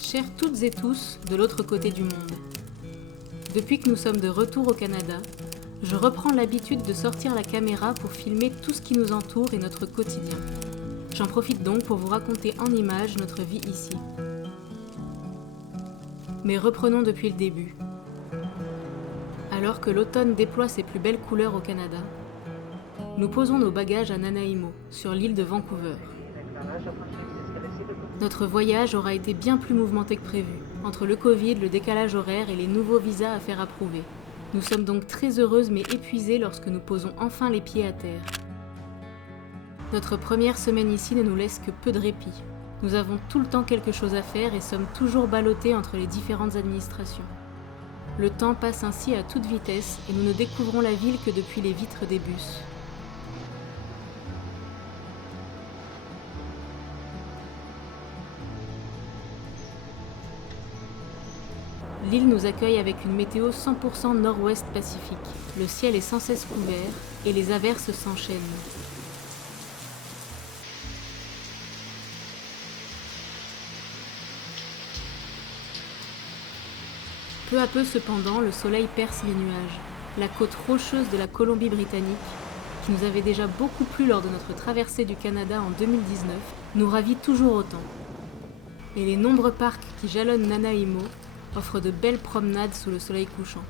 Chères toutes et tous de l'autre côté du monde, depuis que nous sommes de retour au Canada, je reprends l'habitude de sortir la caméra pour filmer tout ce qui nous entoure et notre quotidien. J'en profite donc pour vous raconter en images notre vie ici. Mais reprenons depuis le début. Alors que l'automne déploie ses plus belles couleurs au Canada, nous posons nos bagages à Nanaimo, sur l'île de Vancouver. Notre voyage aura été bien plus mouvementé que prévu, entre le Covid, le décalage horaire et les nouveaux visas à faire approuver. Nous sommes donc très heureuses mais épuisées lorsque nous posons enfin les pieds à terre. Notre première semaine ici ne nous laisse que peu de répit. Nous avons tout le temps quelque chose à faire et sommes toujours ballottés entre les différentes administrations. Le temps passe ainsi à toute vitesse et nous ne découvrons la ville que depuis les vitres des bus. L'île nous accueille avec une météo 100% nord-ouest Pacifique. Le ciel est sans cesse couvert et les averses s'enchaînent. Peu à peu cependant, le soleil perce les nuages. La côte rocheuse de la Colombie-Britannique, qui nous avait déjà beaucoup plu lors de notre traversée du Canada en 2019, nous ravit toujours autant. Et les nombreux parcs qui jalonnent Nanaimo offrent de belles promenades sous le soleil couchant.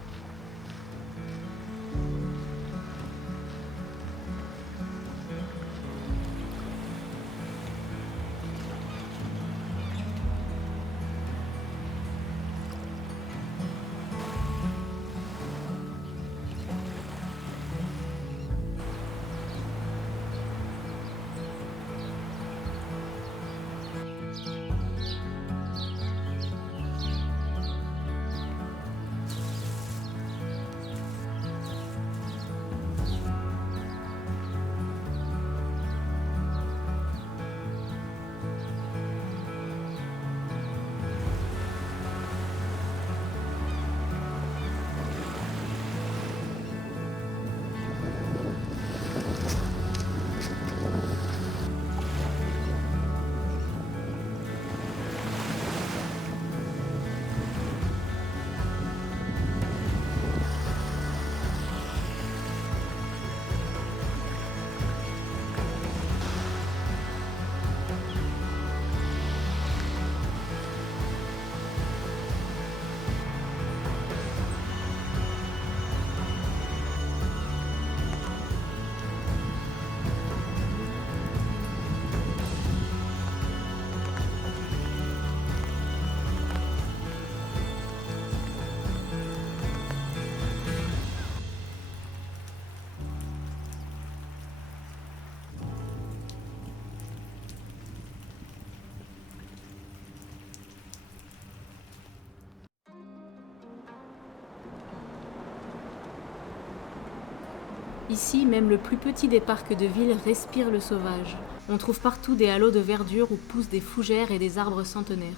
Ici, même le plus petit des parcs de ville respire le sauvage. On trouve partout des halos de verdure où poussent des fougères et des arbres centenaires.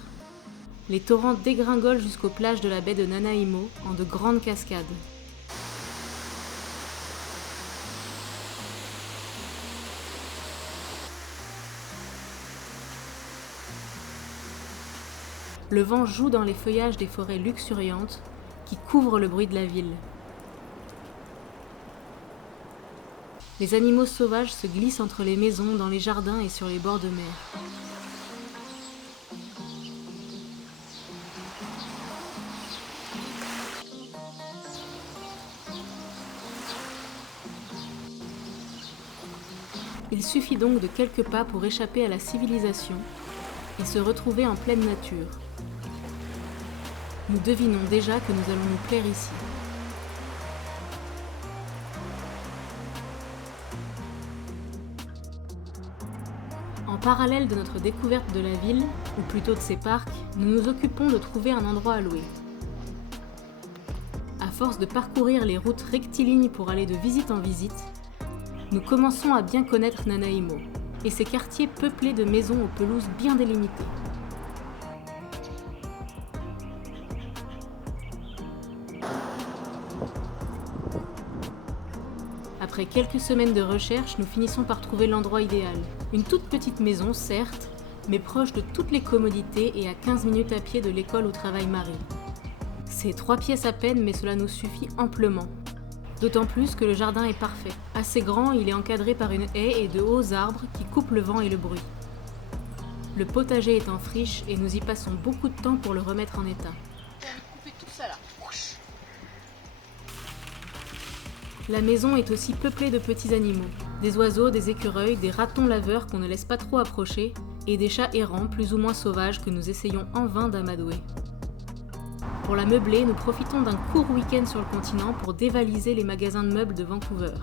Les torrents dégringolent jusqu'aux plages de la baie de Nanaimo en de grandes cascades. Le vent joue dans les feuillages des forêts luxuriantes qui couvrent le bruit de la ville. Les animaux sauvages se glissent entre les maisons, dans les jardins et sur les bords de mer. Il suffit donc de quelques pas pour échapper à la civilisation et se retrouver en pleine nature. Nous devinons déjà que nous allons nous plaire ici. En parallèle de notre découverte de la ville, ou plutôt de ses parcs, nous nous occupons de trouver un endroit à louer. À force de parcourir les routes rectilignes pour aller de visite en visite, nous commençons à bien connaître Nanaimo et ses quartiers peuplés de maisons aux pelouses bien délimitées. Après quelques semaines de recherche, nous finissons par trouver l'endroit idéal. Une toute petite maison, certes, mais proche de toutes les commodités et à 15 minutes à pied de l'école où travaille Marie. C'est 3 pièces à peine, mais cela nous suffit amplement. D'autant plus que le jardin est parfait. Assez grand, il est encadré par une haie et de hauts arbres qui coupent le vent et le bruit. Le potager est en friche et nous y passons beaucoup de temps pour le remettre en état. La maison est aussi peuplée de petits animaux. Des oiseaux, des écureuils, des ratons laveurs qu'on ne laisse pas trop approcher, et des chats errants plus ou moins sauvages que nous essayons en vain d'amadouer. Pour la meubler, nous profitons d'un court week-end sur le continent pour dévaliser les magasins de meubles de Vancouver.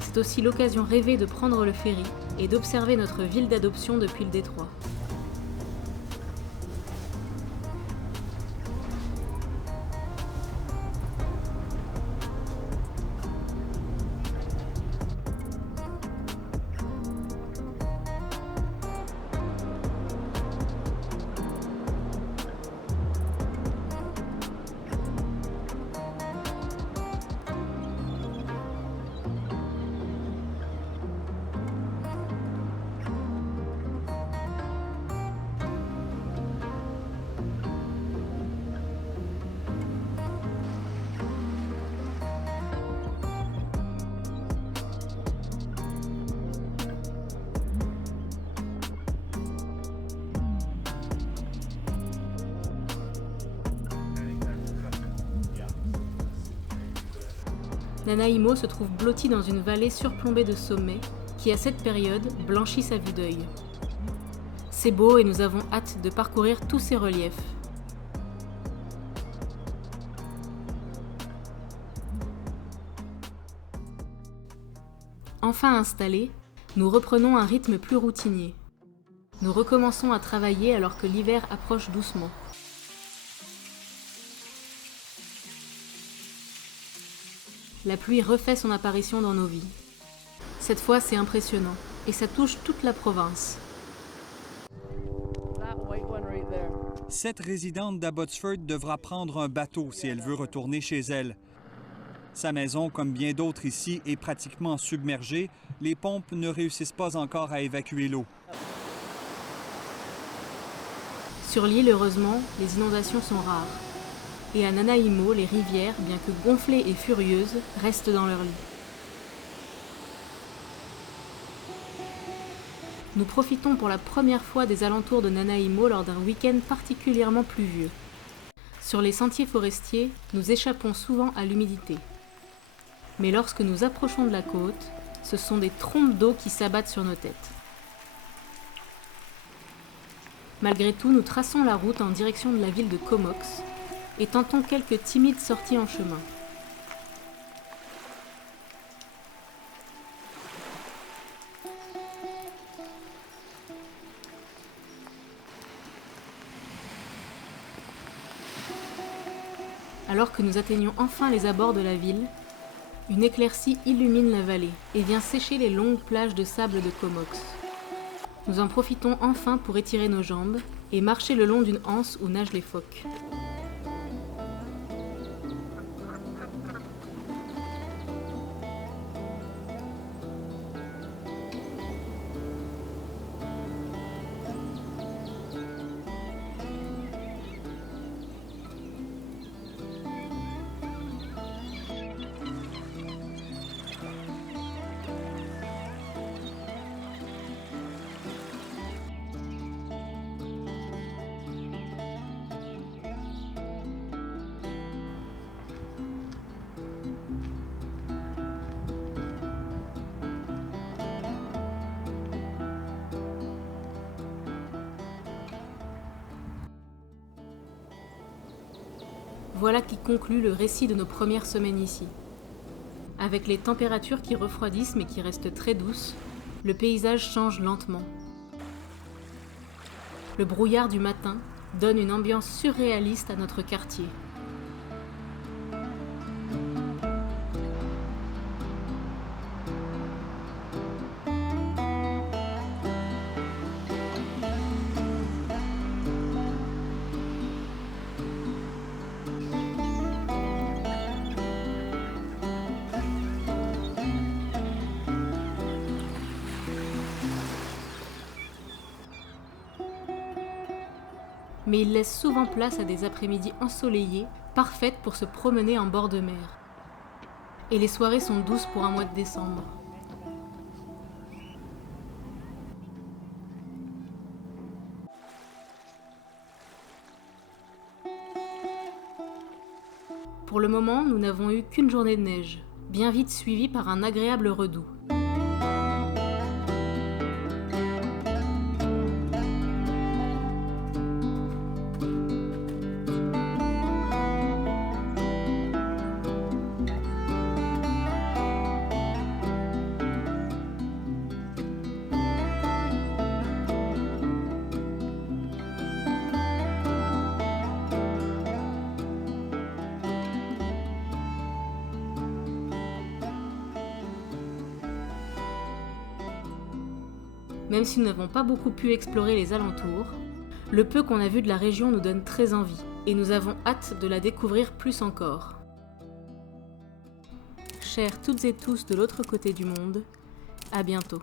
C'est aussi l'occasion rêvée de prendre le ferry et d'observer notre ville d'adoption depuis le détroit. Nanaimo se trouve blotti dans une vallée surplombée de sommets qui, à cette période, blanchissent à vue d'œil. C'est beau et nous avons hâte de parcourir tous ces reliefs. Enfin installés, nous reprenons un rythme plus routinier. Nous recommençons à travailler alors que l'hiver approche doucement. La pluie refait son apparition dans nos vies. Cette fois, c'est impressionnant, et ça touche toute la province. Cette résidente d'Abbotsford devra prendre un bateau si elle veut retourner chez elle. Sa maison, comme bien d'autres ici, est pratiquement submergée. Les pompes ne réussissent pas encore à évacuer l'eau. Sur l'île, heureusement, les inondations sont rares. Et à Nanaimo, les rivières, bien que gonflées et furieuses, restent dans leur lit. Nous profitons pour la première fois des alentours de Nanaimo lors d'un week-end particulièrement pluvieux. Sur les sentiers forestiers, nous échappons souvent à l'humidité. Mais lorsque nous approchons de la côte, ce sont des trompes d'eau qui s'abattent sur nos têtes. Malgré tout, nous traçons la route en direction de la ville de Comox, et tentons quelques timides sorties en chemin. Alors que nous atteignons enfin les abords de la ville, une éclaircie illumine la vallée et vient sécher les longues plages de sable de Comox. Nous en profitons enfin pour étirer nos jambes et marcher le long d'une anse où nagent les phoques. Voilà qui conclut le récit de nos premières semaines ici. Avec les températures qui refroidissent mais qui restent très douces, le paysage change lentement. Le brouillard du matin donne une ambiance surréaliste à notre quartier. mais il laisse souvent place à des après-midi ensoleillés, parfaites pour se promener en bord de mer. Et les soirées sont douces pour un mois de décembre. Pour le moment, nous n'avons eu qu'une journée de neige, bien vite suivie par un agréable redoux. Même si nous n'avons pas beaucoup pu explorer les alentours, le peu qu'on a vu de la région nous donne très envie et nous avons hâte de la découvrir plus encore. Chères toutes et tous de l'autre côté du monde, à bientôt.